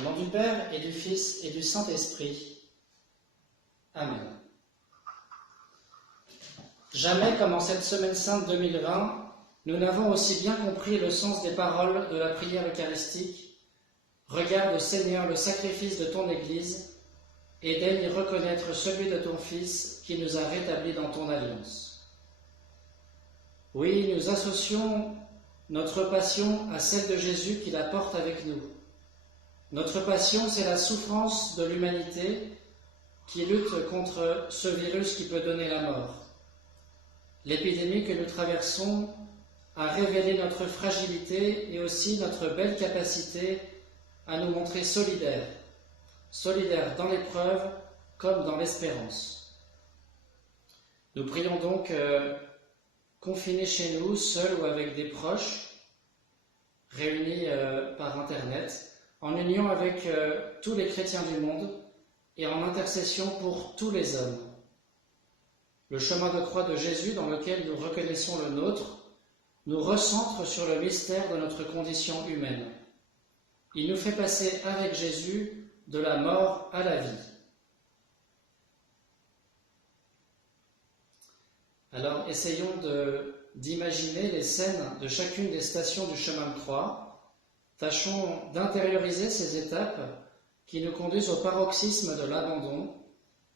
Au nom du Père et du Fils et du Saint-Esprit. Amen. Jamais comme en cette Semaine Sainte 2020, nous n'avons aussi bien compris le sens des paroles de la prière eucharistique. Regarde, Seigneur, le sacrifice de ton Église et daigne y reconnaître celui de ton Fils qui nous a rétablis dans ton alliance. Oui, nous associons notre passion à celle de Jésus qui la porte avec nous. Notre passion, c'est la souffrance de l'humanité qui lutte contre ce virus qui peut donner la mort. L'épidémie que nous traversons a révélé notre fragilité et aussi notre belle capacité à nous montrer solidaires dans l'épreuve comme dans l'espérance. Nous prions donc confinés chez nous, seuls ou avec des proches, réunis par Internet, en union avec tous les chrétiens du monde et en intercession pour tous les hommes. Le chemin de croix de Jésus dans lequel nous reconnaissons le nôtre nous recentre sur le mystère de notre condition humaine. Il nous fait passer avec Jésus de la mort à la vie. Alors essayons d'imaginer les scènes de chacune des stations du chemin de croix. Tâchons d'intérioriser ces étapes qui nous conduisent au paroxysme de l'abandon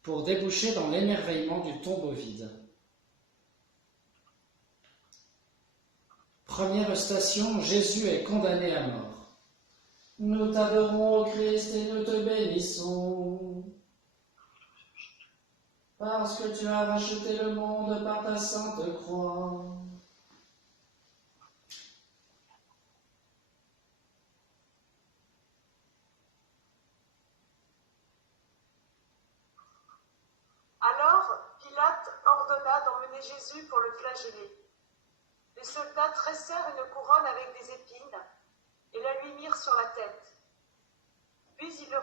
pour déboucher dans l'émerveillement du tombeau vide. Première station, Jésus est condamné à mort. Nous t'adorons, ô Christ, et nous te bénissons, parce que tu as racheté le monde par ta sainte croix. Alors Pilate ordonna d'emmener Jésus pour le flageller. Les soldats tressèrent une couronne avec des épines et la lui mirent sur la tête. Puis ils le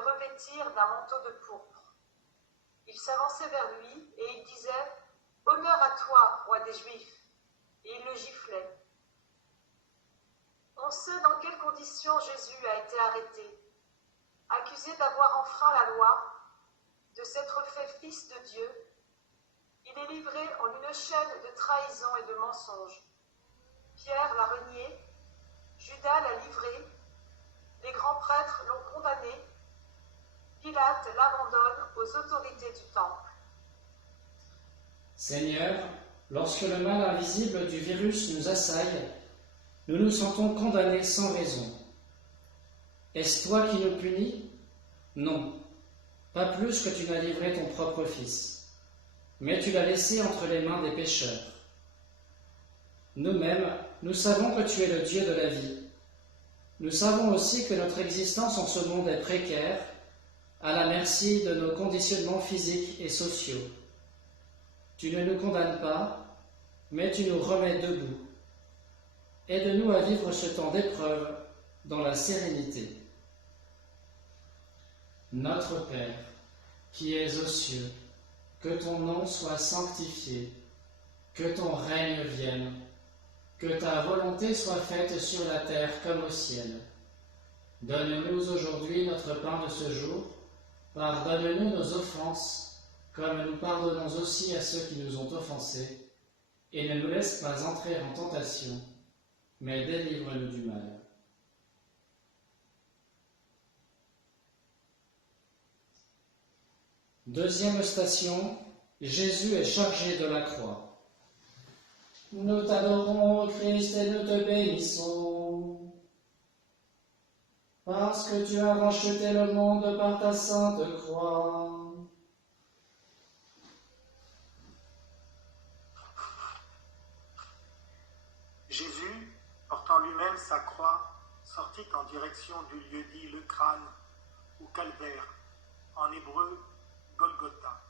revêtirent d'un manteau de pourpre. Ils s'avançaient vers lui et ils disaient « Honneur à toi, roi des Juifs !» et ils le giflaient. On sait dans quelles conditions Jésus a été arrêté, accusé d'avoir enfreint la loi, de s'être fait fils de Dieu. Il est livré en une chaîne de trahison et de mensonges. Pierre l'a renié, Judas l'a livré, les grands prêtres l'ont condamné, Pilate l'abandonne aux autorités du temple. Seigneur, lorsque le mal invisible du virus nous assaille, nous nous sentons condamnés sans raison. Est-ce toi qui nous punis? Non, pas plus que tu n'as livré ton propre Fils, mais tu l'as laissé entre les mains des pécheurs. Nous-mêmes, nous savons que tu es le Dieu de la vie. Nous savons aussi que notre existence en ce monde est précaire, à la merci de nos conditionnements physiques et sociaux. Tu ne nous condamnes pas, mais tu nous remets debout. Aide-nous à vivre ce temps d'épreuve dans la sérénité. Notre Père, qui es aux cieux, que ton nom soit sanctifié, que ton règne vienne, que ta volonté soit faite sur la terre comme au ciel. Donne-nous aujourd'hui notre pain de ce jour, pardonne-nous nos offenses, comme nous pardonnons aussi à ceux qui nous ont offensés, et ne nous laisse pas entrer en tentation, mais délivre-nous du mal. Deuxième station, Jésus est chargé de la croix. Nous t'adorons, ô Christ, et nous te bénissons, parce que tu as racheté le monde par ta sainte croix. Jésus, portant lui-même sa croix, sortit en direction du lieu dit le crâne, ou calvaire, en hébreu Golgotha.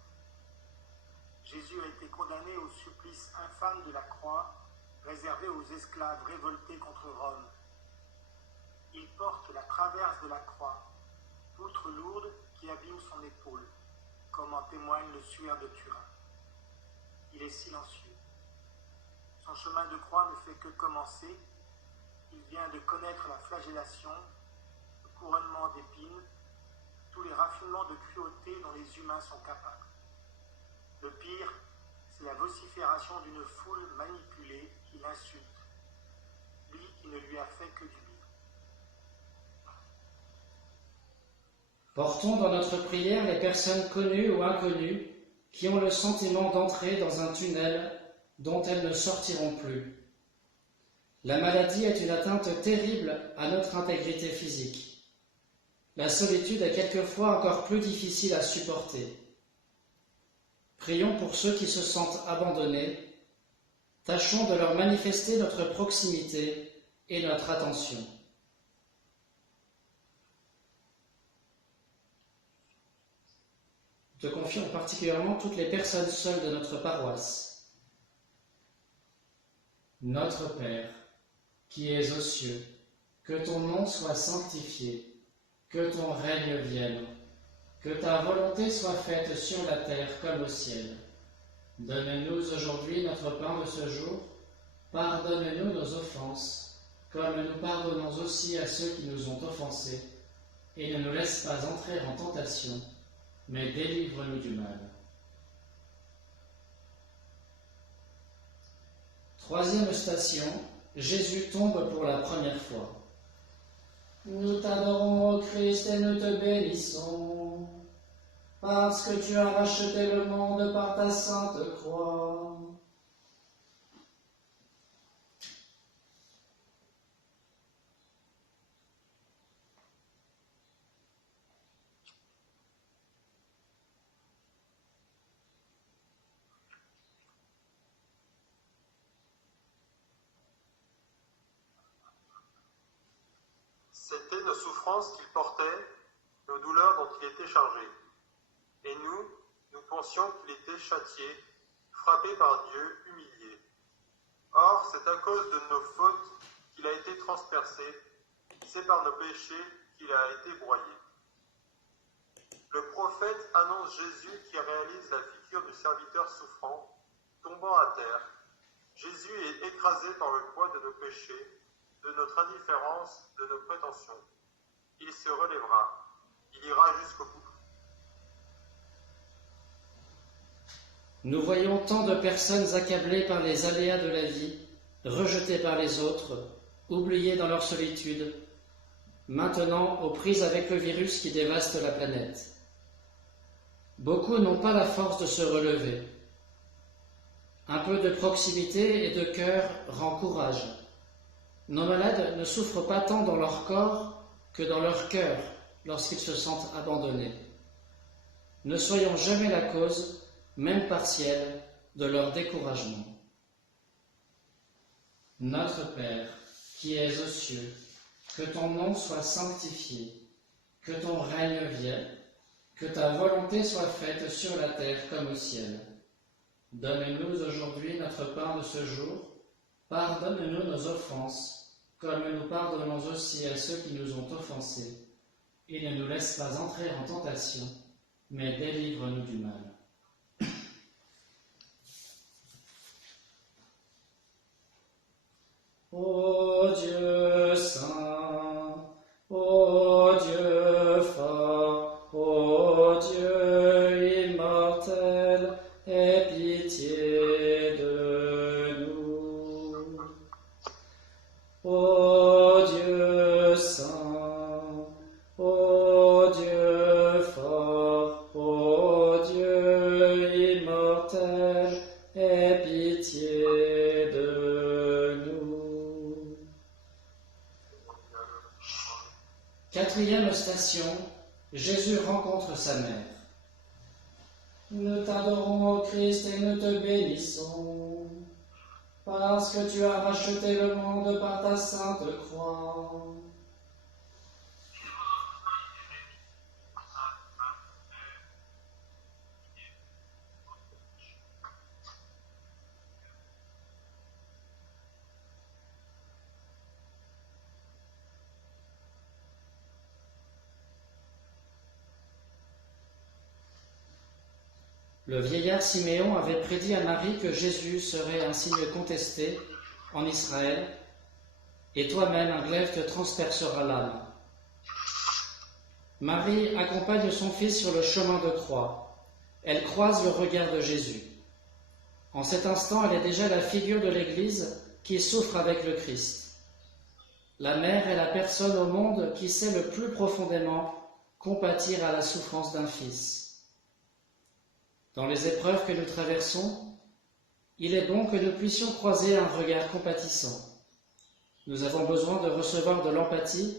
Jésus a été condamné au supplice infâme de la croix, réservé aux esclaves révoltés contre Rome. Il porte la traverse de la croix, poutre lourde qui abîme son épaule, comme en témoigne le suaire de Turin. Il est silencieux. Son chemin de croix ne fait que commencer. Il vient de connaître la flagellation, couronnements d'épines, tous les raffinements de cruauté dont les humains sont capables. Le pire, c'est la vocifération d'une foule manipulée qui l'insulte, lui qui ne lui a fait que du bien. Portons dans notre prière les personnes connues ou inconnues qui ont le sentiment d'entrer dans un tunnel dont elles ne sortiront plus. La maladie est une atteinte terrible à notre intégrité physique. La solitude est quelquefois encore plus difficile à supporter. Prions pour ceux qui se sentent abandonnés. Tâchons de leur manifester notre proximité et notre attention. Te confions particulièrement toutes les personnes seules de notre paroisse. Notre Père, qui es aux cieux, que ton nom soit sanctifié, que ton règne vienne, que ta volonté soit faite sur la terre comme au ciel. Donne-nous aujourd'hui notre pain de ce jour. Pardonne-nous nos offenses, comme nous pardonnons aussi à ceux qui nous ont offensés, et ne nous laisse pas entrer en tentation, mais délivre-nous du mal. Troisième station, Jésus tombe pour la première fois. Nous t'adorons, ô Christ, et nous te bénissons, parce que tu as racheté le monde par ta sainte croix. C'étaient nos souffrances qu'il portait, nos douleurs dont il était chargé. Et nous pensions qu'il était châtié, frappé par Dieu, humilié. Or, c'est à cause de nos fautes qu'il a été transpercé, c'est par nos péchés qu'il a été broyé. Le prophète annonce Jésus qui réalise la figure du serviteur souffrant, tombant à terre. Jésus est écrasé par le poids de nos péchés, de notre indifférence, de nos prétentions. Il se relèvera, il ira jusqu'au bout. Nous voyons tant de personnes accablées par les aléas de la vie, rejetées par les autres, oubliées dans leur solitude, maintenant aux prises avec le virus qui dévaste la planète. Beaucoup n'ont pas la force de se relever. Un peu de proximité et de cœur rend courage. Nos malades ne souffrent pas tant dans leur corps que dans leur cœur lorsqu'ils se sentent abandonnés. Ne soyons jamais la cause, même partielle, de leur découragement. Notre Père, qui es aux cieux, que ton nom soit sanctifié, que ton règne vienne, que ta volonté soit faite sur la terre comme au ciel. Donne-nous aujourd'hui notre pain de ce jour. Pardonne-nous nos offenses, comme nous pardonnons aussi à ceux qui nous ont offensés, et ne nous laisse pas entrer en tentation, mais délivre-nous du mal. Ô Dieu saint, ô Dieu fort, ô Dieu immortel, aie pitié de nous. Ô Dieu saint, ô Dieu fort, ô Dieu immortel, aie pitié de nous. Quatrième station, Jésus rencontre sa mère. Nous t'adorons, ô Christ, et nous te bénissons, parce que tu as racheté le monde par ta sainte croix. Le vieillard Siméon avait prédit à Marie que Jésus serait un signe contesté en Israël, et toi-même un glaive te transpercera l'âme. Marie accompagne son fils sur le chemin de croix. Elle croise le regard de Jésus. En cet instant, elle est déjà la figure de l'Église qui souffre avec le Christ. La mère est la personne au monde qui sait le plus profondément compatir à la souffrance d'un fils. Dans les épreuves que nous traversons, il est bon que nous puissions croiser un regard compatissant. Nous avons besoin de recevoir de l'empathie,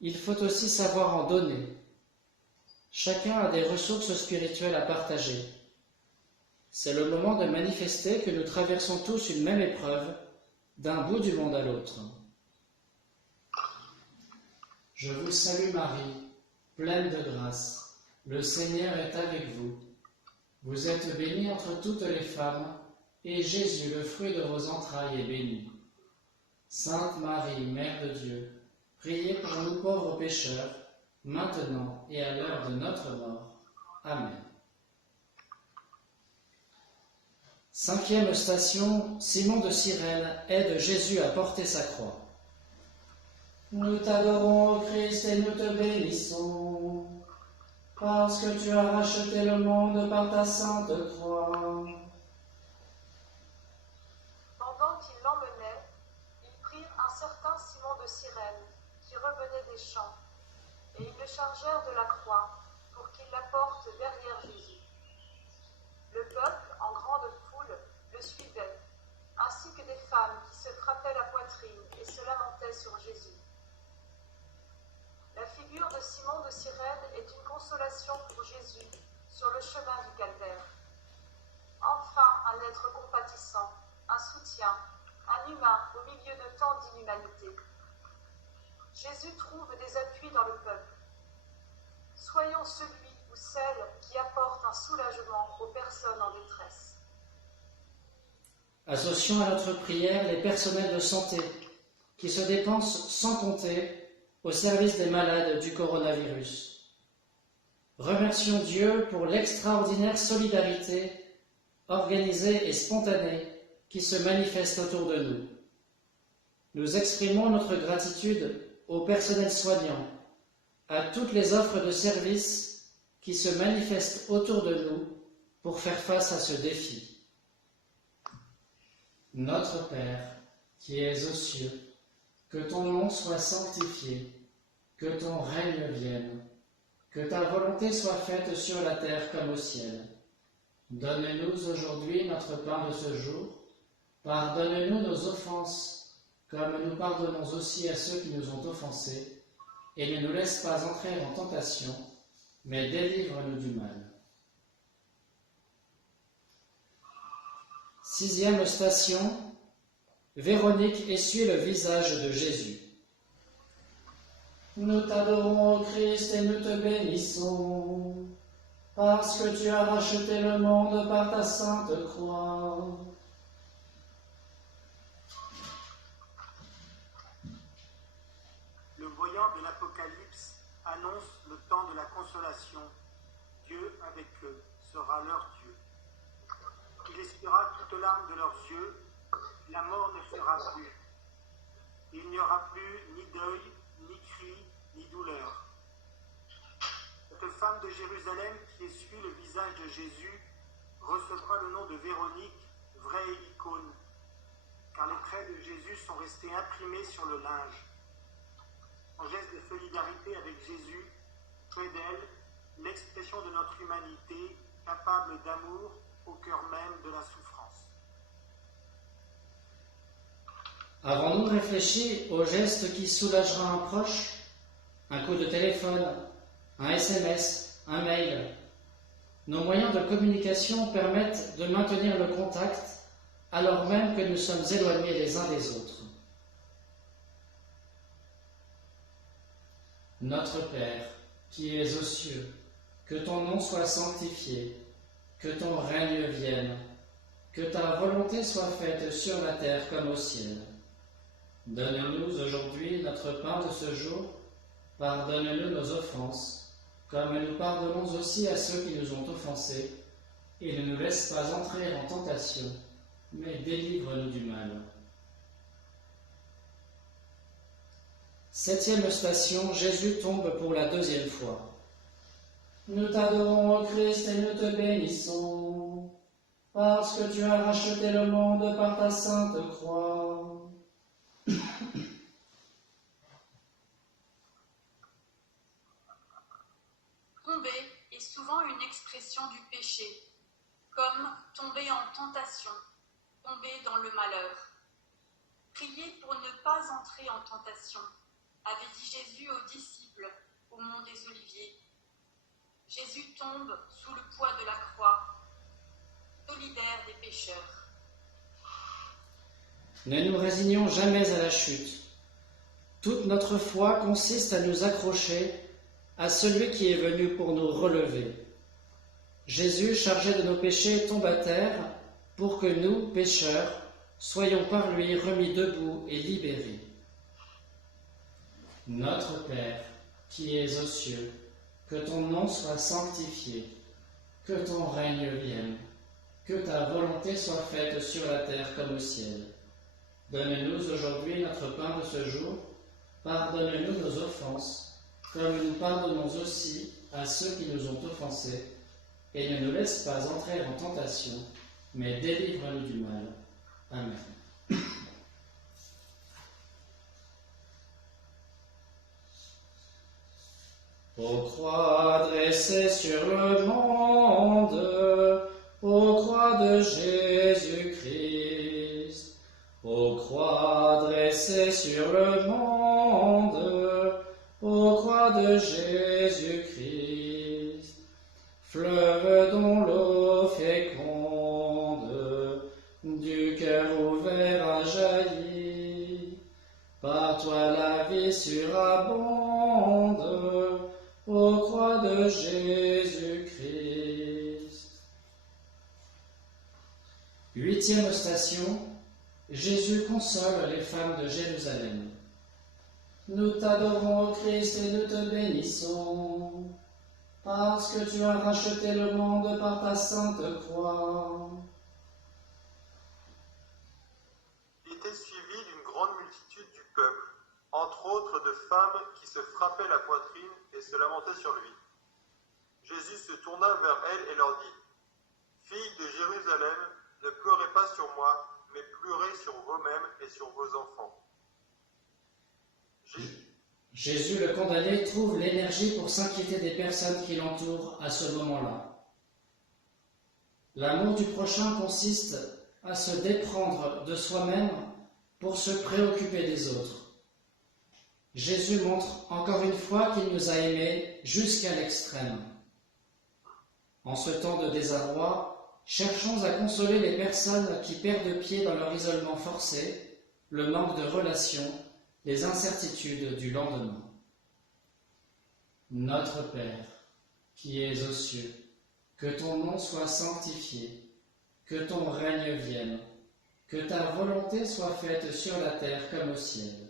il faut aussi savoir en donner. Chacun a des ressources spirituelles à partager. C'est le moment de manifester que nous traversons tous une même épreuve, d'un bout du monde à l'autre. Je vous salue Marie, pleine de grâce, le Seigneur est avec vous. Vous êtes bénie entre toutes les femmes, et Jésus, le fruit de vos entrailles, est béni. Sainte Marie, Mère de Dieu, priez pour nous pauvres pécheurs, maintenant et à l'heure de notre mort. Amen. 5e station, Simon de Cyrène aide Jésus à porter sa croix. Nous t'adorons, ô Christ, et nous te bénissons, parce que tu as racheté le monde par ta sainte croix. Pendant qu'ils l'emmenaient, ils prirent un certain Simon de Cyrène, qui revenait des champs, et ils le chargèrent de la croix, pour qu'il la porte derrière Jésus. Le peuple, en grande foule, le suivait, ainsi que des femmes qui se frappaient la poitrine et se lamentaient sur Jésus. La figure de Simon de Cyrène est une consolation pour Jésus sur le chemin du calvaire. Enfin, un être compatissant, un soutien, un humain au milieu de tant d'inhumanité. Jésus trouve des appuis dans le peuple. Soyons celui ou celle qui apporte un soulagement aux personnes en détresse. Associons à notre prière les personnels de santé qui se dépensent sans compter au service des malades du coronavirus. Remercions Dieu pour l'extraordinaire solidarité organisée et spontanée qui se manifeste autour de nous. Nous exprimons notre gratitude au personnel soignant, à toutes les offres de services qui se manifestent autour de nous pour faire face à ce défi. Notre Père, qui es aux cieux, que ton nom soit sanctifié, que ton règne vienne, que ta volonté soit faite sur la terre comme au ciel. Donne-nous aujourd'hui notre pain de ce jour. Pardonne-nous nos offenses, comme nous pardonnons aussi à ceux qui nous ont offensés, et ne nous laisse pas entrer en tentation, mais délivre-nous du mal. 6e station, Véronique essuie le visage de Jésus. Nous t'adorons, ô Christ, et nous te bénissons, parce que tu as racheté le monde par ta sainte croix. Le voyant de l'Apocalypse annonce le temps de la consolation. Dieu avec eux sera leur Dieu. Il essuiera toute larme de leurs yeux, la mort ne sera plus. Il n'y aura plus ni deuil, ni cri, ni douleur. Cette femme de Jérusalem qui essuie le visage de Jésus recevra le nom de Véronique, vraie icône, car les traits de Jésus sont restés imprimés sur le linge. En geste de solidarité avec Jésus, près d'elle, l'expression de notre humanité, capable d'amour au cœur même de la souffrance. Avons-nous réfléchi au geste qui soulagera un proche? Un coup de téléphone, un SMS, un mail. Nos moyens de communication permettent de maintenir le contact alors même que nous sommes éloignés les uns des autres. Notre Père, qui es aux cieux, que ton nom soit sanctifié, que ton règne vienne, que ta volonté soit faite sur la terre comme au ciel. Donne-nous aujourd'hui notre pain de ce jour. Pardonne-nous nos offenses, comme nous pardonnons aussi à ceux qui nous ont offensés, et ne nous laisse pas entrer en tentation, mais délivre-nous du mal. Septième station, Jésus tombe pour la deuxième fois. Nous t'adorons, ô Christ, et nous te bénissons, parce que tu as racheté le monde par ta sainte croix. Tomber est souvent une expression du péché, comme tomber en tentation, tomber dans le malheur. Priez pour ne pas entrer en tentation, avait dit Jésus aux disciples au mont des Oliviers. Jésus tombe sous le poids de la croix, solidaire des pécheurs. Ne nous résignons jamais à la chute. Toute notre foi consiste à nous accrocher à celui qui est venu pour nous relever. Jésus, chargé de nos péchés, tombe à terre pour que nous, pécheurs, soyons par lui remis debout et libérés. Notre Père, qui es aux cieux, que ton nom soit sanctifié, que ton règne vienne, que ta volonté soit faite sur la terre comme au ciel. Donne-nous aujourd'hui notre pain de ce jour, pardonne-nous nos offenses, comme nous pardonnons aussi à ceux qui nous ont offensés, et ne nous laisse pas entrer en tentation, mais délivre-nous du mal. Amen. Ô croix dressée sur le monde, ô croix de Jésus-Christ, ô croix dressée sur le monde, ô croix de Jésus-Christ, fleuve dont l'eau féconde, du cœur ouvert a jailli, par toi la vie surabonde, ô croix de Jésus-Christ. Huitième station, Jésus console les femmes de Jérusalem. Nous t'adorons, ô Christ, et nous te bénissons, parce que tu as racheté le monde par ta sainte croix. Il était suivi d'une grande multitude du peuple, entre autres de femmes qui se frappaient la poitrine et se lamentaient sur lui. Jésus se tourna vers elles et leur dit : Filles de Jérusalem, ne pleurez pas sur moi, mais pleurez sur vous-mêmes et sur vos enfants. Jésus, le condamné, trouve l'énergie pour s'inquiéter des personnes qui l'entourent à ce moment-là. L'amour du prochain consiste à se déprendre de soi-même pour se préoccuper des autres. Jésus montre encore une fois qu'il nous a aimés jusqu'à l'extrême. En ce temps de désarroi, cherchons à consoler les personnes qui perdent pied dans leur isolement forcé, le manque de relations, les incertitudes du lendemain. Notre Père, qui es aux cieux, que ton nom soit sanctifié, que ton règne vienne, que ta volonté soit faite sur la terre comme au ciel.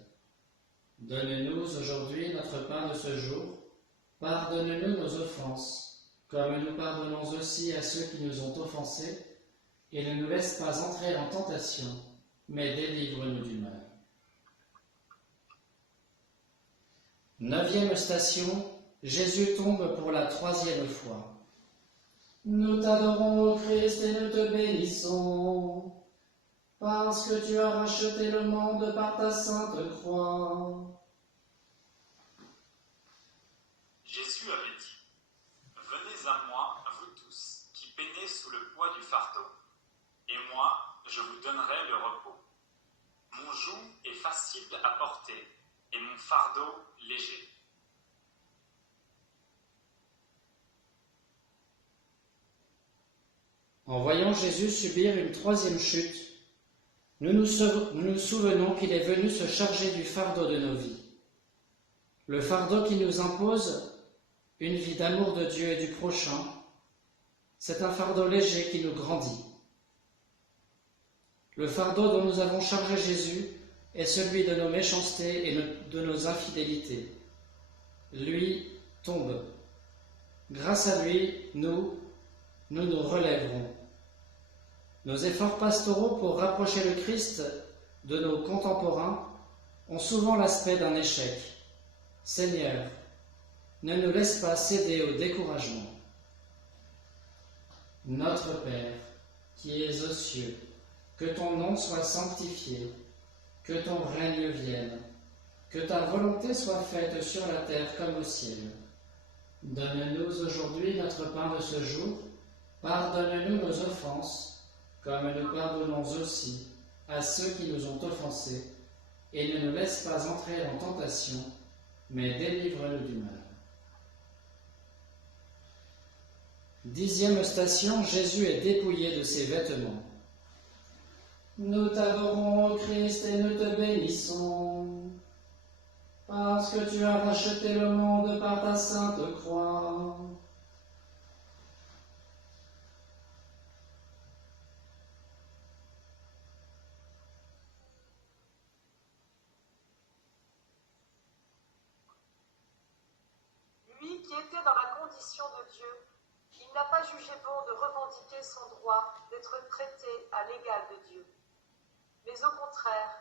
Donne-nous aujourd'hui notre pain de ce jour, pardonne-nous nos offenses, comme nous pardonnons aussi à ceux qui nous ont offensés, et ne nous laisse pas entrer en tentation, mais délivre-nous du mal. Neuvième station, Jésus tombe pour la troisième fois. Nous t'adorons, ô Christ, et nous te bénissons, parce que tu as racheté le monde par ta sainte croix. Jésus avait dit : Venez à moi, vous tous, qui peinez sous le poids du fardeau, et moi, je vous donnerai le repos. Mon joug est facile à porter, et mon fardeau léger. En voyant Jésus subir une troisième chute, nous nous souvenons qu'il est venu se charger du fardeau de nos vies. Le fardeau qui nous impose une vie d'amour de Dieu et du prochain, c'est un fardeau léger qui nous grandit. Le fardeau dont nous avons chargé Jésus est celui de nos méchancetés et de nos infidélités. Lui tombe. Grâce à lui, nous nous relèverons. Nos efforts pastoraux pour rapprocher le Christ de nos contemporains ont souvent l'aspect d'un échec. Seigneur, ne nous laisse pas céder au découragement. Notre Père, qui es aux cieux, que ton nom soit sanctifié, que ton règne vienne, que ta volonté soit faite sur la terre comme au ciel. Donne-nous aujourd'hui notre pain de ce jour. Pardonne-nous nos offenses, comme nous pardonnons aussi à ceux qui nous ont offensés, et ne nous laisse pas entrer en tentation, mais délivre-nous du mal. 10e station, Jésus est dépouillé de ses vêtements. Nous t'adorons, ô Christ, et nous te bénissons, parce que tu as racheté le monde par ta sainte croix. Lui qui était dans la condition de Dieu, il n'a pas jugé bon de revendiquer son droit d'être traité à l'égal de Dieu. Mais au contraire,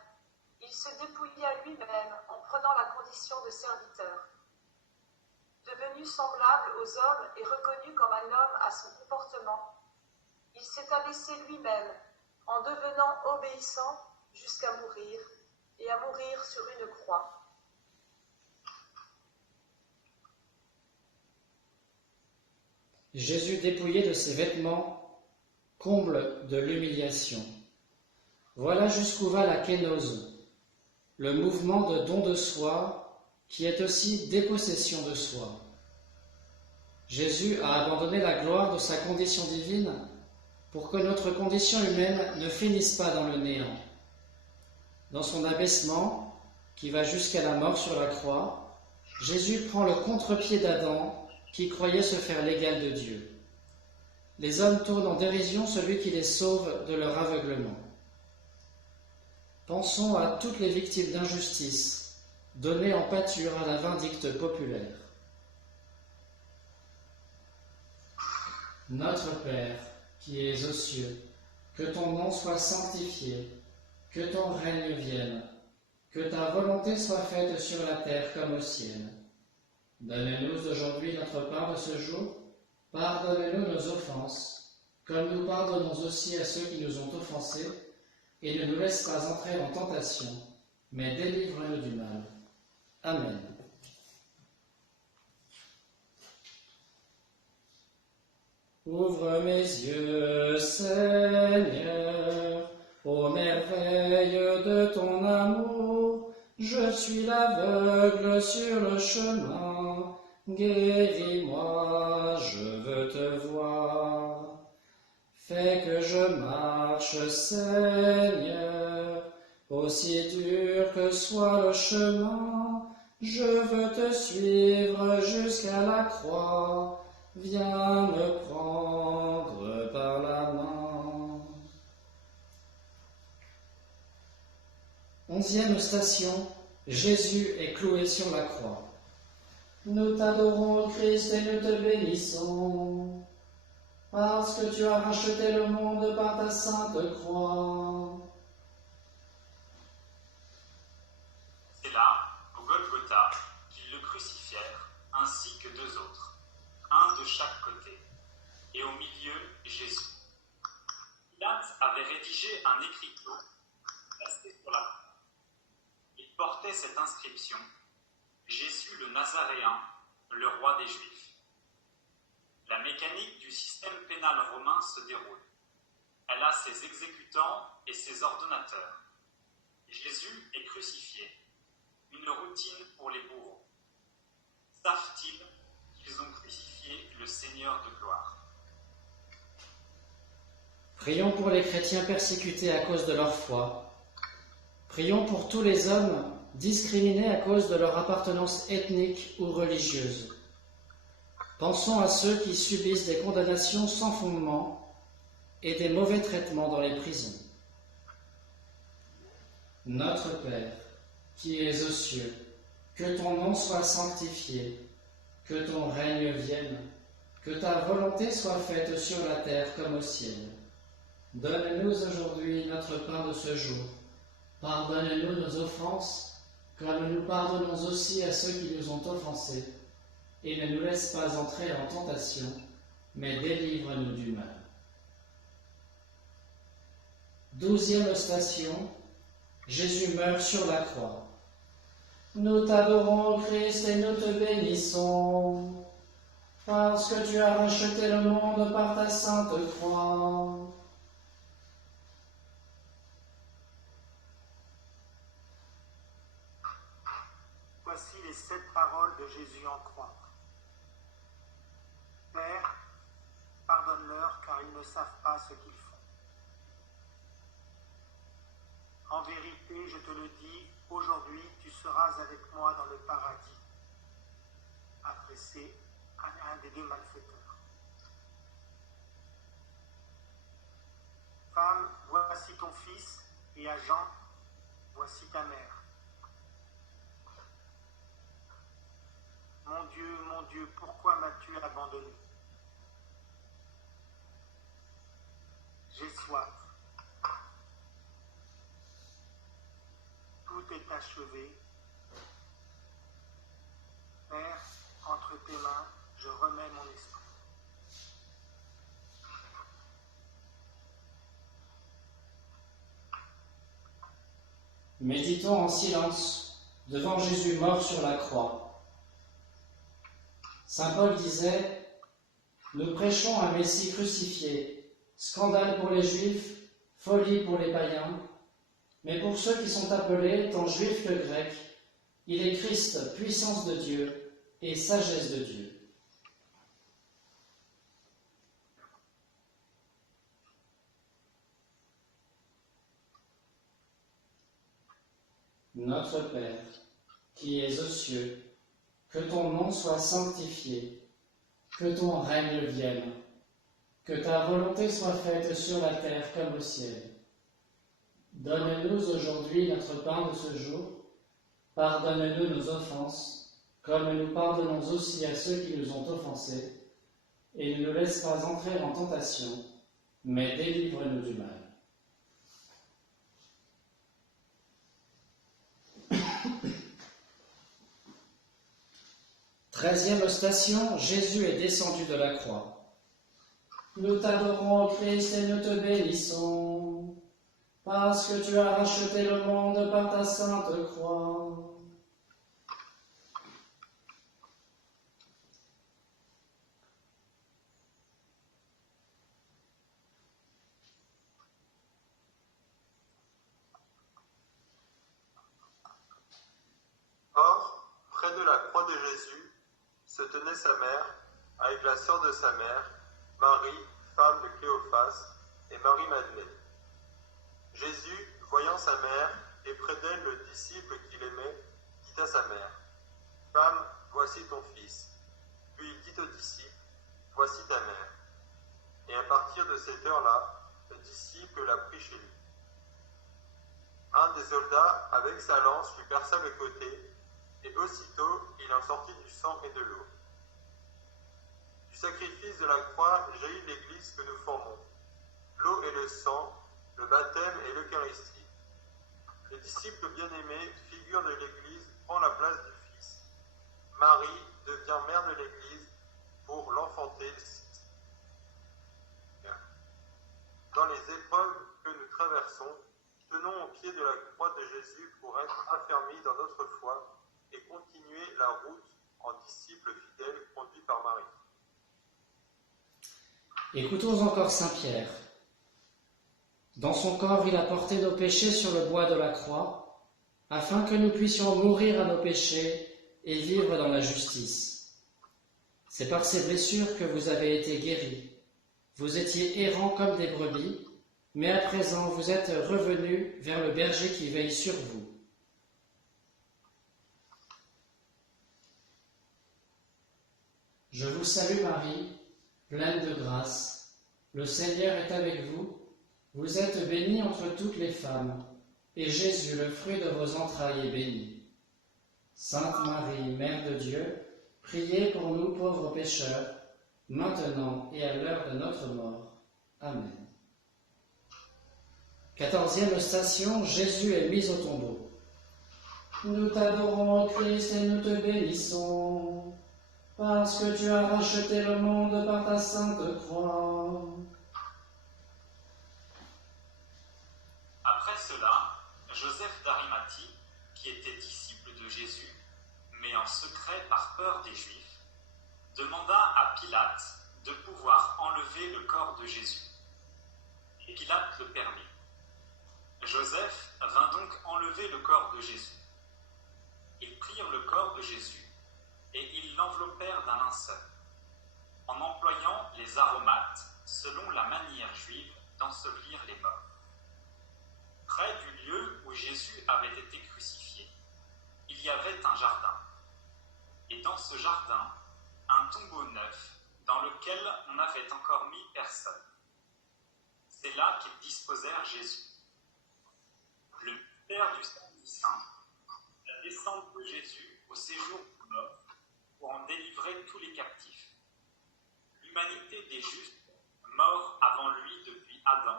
il se dépouilla lui-même en prenant la condition de serviteur. Devenu semblable aux hommes et reconnu comme un homme à son comportement, il s'est abaissé lui-même en devenant obéissant jusqu'à mourir, et à mourir sur une croix. Jésus dépouillé de ses vêtements, comble de l'humiliation. Voilà jusqu'où va la kénose, le mouvement de don de soi qui est aussi dépossession de soi. Jésus a abandonné la gloire de sa condition divine pour que notre condition humaine ne finisse pas dans le néant. Dans son abaissement, qui va jusqu'à la mort sur la croix, Jésus prend le contre-pied d'Adam qui croyait se faire l'égal de Dieu. Les hommes tournent en dérision celui qui les sauve de leur aveuglement. Pensons à toutes les victimes d'injustice données en pâture à la vindicte populaire. Notre Père, qui es aux cieux, que ton nom soit sanctifié, que ton règne vienne, que ta volonté soit faite sur la terre comme au ciel. Donne-nous aujourd'hui notre pain de ce jour. Pardonne-nous nos offenses, comme nous pardonnons aussi à ceux qui nous ont offensés, et ne nous laisse pas entrer en tentation, mais délivre-nous du mal. Amen. Ouvre mes yeux, Seigneur, aux merveilles de ton amour. Je suis l'aveugle sur le chemin, guéris-moi, je veux te voir. Fais que je marche, Seigneur, aussi dur que soit le chemin, je veux te suivre jusqu'à la croix, viens me prendre par la main. 11e station, Jésus est cloué sur la croix. Nous t'adorons, Christ, et nous te bénissons, parce que tu as racheté le monde par ta sainte croix. C'est là, au Golgotha, qu'ils le crucifièrent, ainsi que deux autres, un de chaque côté, et au milieu, Jésus. Pilate avait rédigé un écriteau placé sur la croix. Il portait cette inscription: Jésus le Nazaréen, le roi des Juifs. La mécanique du système pénal romain se déroule. Elle a ses exécutants et ses ordonnateurs. Jésus est crucifié. Une routine pour les bourreaux. Savent-ils qu'ils ont crucifié le Seigneur de gloire? Prions pour les chrétiens persécutés à cause de leur foi. Prions pour tous les hommes discriminés à cause de leur appartenance ethnique ou religieuse. Pensons à ceux qui subissent des condamnations sans fondement et des mauvais traitements dans les prisons. Notre Père, qui es aux cieux, que ton nom soit sanctifié, que ton règne vienne, que ta volonté soit faite sur la terre comme au ciel. Donne-nous aujourd'hui notre pain de ce jour. Pardonne-nous nos offenses, comme nous pardonnons aussi à ceux qui nous ont offensés, et ne nous laisse pas entrer en tentation, mais délivre-nous du mal. 12e station, Jésus meurt sur la croix. Nous t'adorons, Christ, et nous te bénissons, parce que tu as racheté le monde par ta sainte croix. Voici les 7 paroles de Jésus en croix. Père, pardonne-leur car ils ne savent pas ce qu'ils font. En vérité, je te le dis, aujourd'hui tu seras avec moi dans le paradis. Adressé à un des 2 malfaiteurs. Femme, voici ton fils, et à Jean, voici ta mère. Mon Dieu, pourquoi m'as-tu abandonné? J'ai soif. Tout est achevé. Père, entre tes mains, je remets mon esprit. Méditons en silence devant Jésus mort sur la croix. Saint Paul disait « Nous prêchons un Messie crucifié, scandale pour les Juifs, folie pour les païens, mais pour ceux qui sont appelés, tant juifs que grecs, il est Christ, puissance de Dieu et sagesse de Dieu. » Notre Père, qui es aux cieux, que ton nom soit sanctifié, que ton règne vienne, que ta volonté soit faite sur la terre comme au ciel. Donne-nous aujourd'hui notre pain de ce jour, pardonne-nous nos offenses, comme nous pardonnons aussi à ceux qui nous ont offensés, et ne nous laisse pas entrer en tentation, mais délivre-nous du mal. Treizième station, Jésus est descendu de la croix. Nous t'adorons, Christ, et nous te bénissons, parce que tu as racheté le monde par ta sainte croix. Or, près de la croix de Jésus, se tenait sa mère, avec la sœur de sa mère, Marie, femme de Cléophas, et Marie-Madeleine. Jésus, voyant sa mère, et près d'elle le disciple qu'il aimait, dit à sa mère, « Femme, voici ton fils. » Puis il dit au disciple, « Voici ta mère. » Et à partir de cette heure-là, le disciple l'a pris chez lui. Un des soldats, avec sa lance, lui perça le côté, et aussitôt il en sortit du sang et de l'eau. Du sacrifice de la croix jaillit l'Église que nous formons. L'eau et le sang, le baptême et l'Eucharistie. Le disciple bien-aimé, figure de l'Église, prend la place du Fils. Marie devient mère de l'Église pour l'enfanter. Dans les épreuves que nous traversons, tenons au pied de la croix de Jésus pour être affermis dans notre foi et continuer la route en disciples fidèles conduits par Marie. Écoutons encore Saint Pierre. Dans son corps, il a porté nos péchés sur le bois de la croix, afin que nous puissions mourir à nos péchés et vivre dans la justice. C'est par ces blessures que vous avez été guéris. Vous étiez errants comme des brebis, mais à présent vous êtes revenus vers le berger qui veille sur vous. Je vous salue Marie, pleine de grâce. Le Seigneur est avec vous. Vous êtes bénie entre toutes les femmes, et Jésus, le fruit de vos entrailles, est béni. Sainte Marie, Mère de Dieu, priez pour nous pauvres pécheurs, maintenant et à l'heure de notre mort. Amen. 14e station, Jésus est mis au tombeau. Nous t'adorons, Christ, et nous te bénissons, parce que tu as racheté le monde par ta sainte croix. Après cela, Joseph d'Arimathie, qui était disciple de Jésus, mais en secret par peur des Juifs, demanda à Pilate de pouvoir enlever le corps de Jésus. Et Pilate le permit. Joseph vint donc enlever le corps de Jésus. Ils prirent le corps de Jésus et ils l'enveloppèrent d'un linceul, en employant les aromates selon la manière juive d'ensevelir les morts. Près du lieu où Jésus avait été crucifié, il y avait un jardin. Et dans ce jardin, un tombeau neuf dans lequel on n'avait encore mis personne. C'est là qu'ils disposèrent Jésus. Le mystère du Samedi Saint, la descente de Jésus au séjour des morts pour en délivrer tous les captifs. L'humanité des justes, morts avant lui depuis Adam,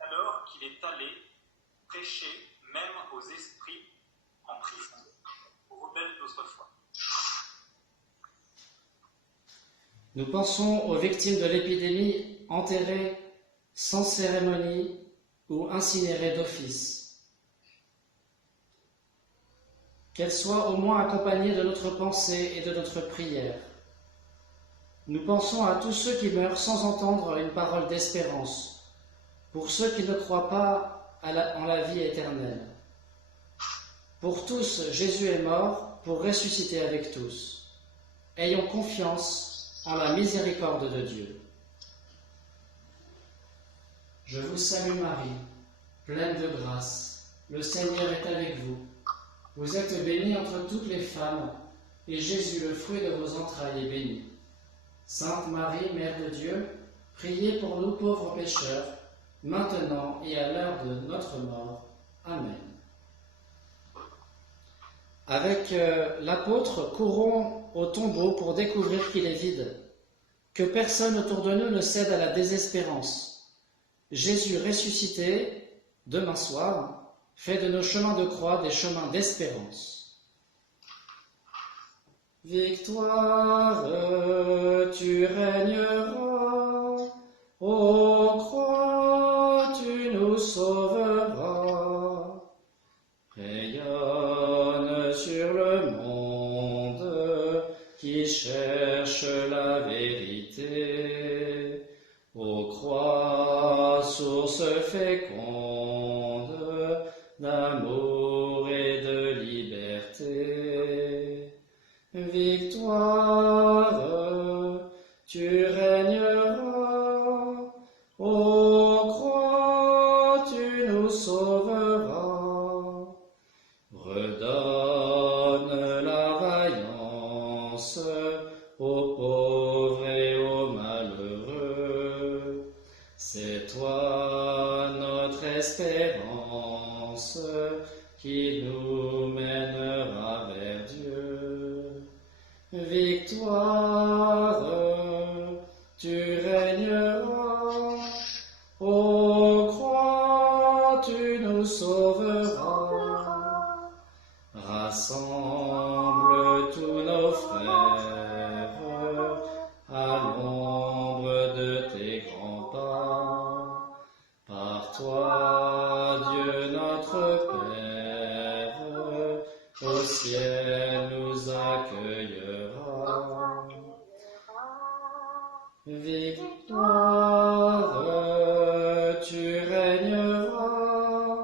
alors qu'il est allé prêcher même aux esprits en prison, aux rebelles d'autrefois. Nous pensons aux victimes de l'épidémie enterrées sans cérémonie ou incinérées d'office. Qu'elles soient au moins accompagnées de notre pensée et de notre prière. Nous pensons à tous ceux qui meurent sans entendre une parole d'espérance, pour ceux qui ne croient pas en la vie éternelle. Pour tous, Jésus est mort pour ressusciter avec tous. Ayons confiance en la miséricorde de Dieu. Je vous salue Marie, pleine de grâce, le Seigneur est avec vous. Vous êtes bénie entre toutes les femmes, et Jésus, le fruit de vos entrailles, est béni. Sainte Marie, Mère de Dieu, priez pour nous pauvres pécheurs, maintenant et à l'heure de notre mort. Amen. Avec l'apôtre, courons au tombeau pour découvrir qu'il est vide, que personne autour de nous ne cède à la désespérance. Jésus ressuscité, demain soir, fait de nos chemins de croix des chemins d'espérance. Victoire, tu régneras, ô croix, tu nous sauveras. Rayonne sur le monde qui cherche la vérité, ô croix, source féconde d'amour et de liberté. Victoire, tu régneras, ô croix, tu nous sauveras. Redonne la vaillance aux pauvres et aux malheureux. C'est toi notre espérance qui nous mènera vers Dieu. Victoire, tu régneras, ô croix, tu nous sauveras. Rassemble tous nos frères à l'ombre de tes grands pas. Par toi, Dieu notre Père, au ciel nous accueillera. Victoire, tu régneras,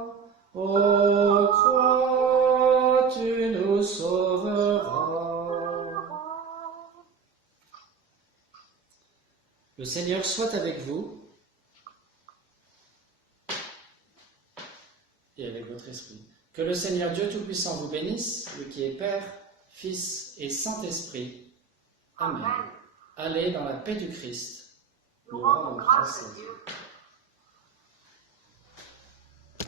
ô croix, tu nous sauveras. Le Seigneur soit avec vous et avec votre esprit. Que le Seigneur Dieu Tout-Puissant vous bénisse, lui qui est Père, Fils et Saint-Esprit. Amen. Allez dans la paix du Christ. Nous rendons grâce à Dieu.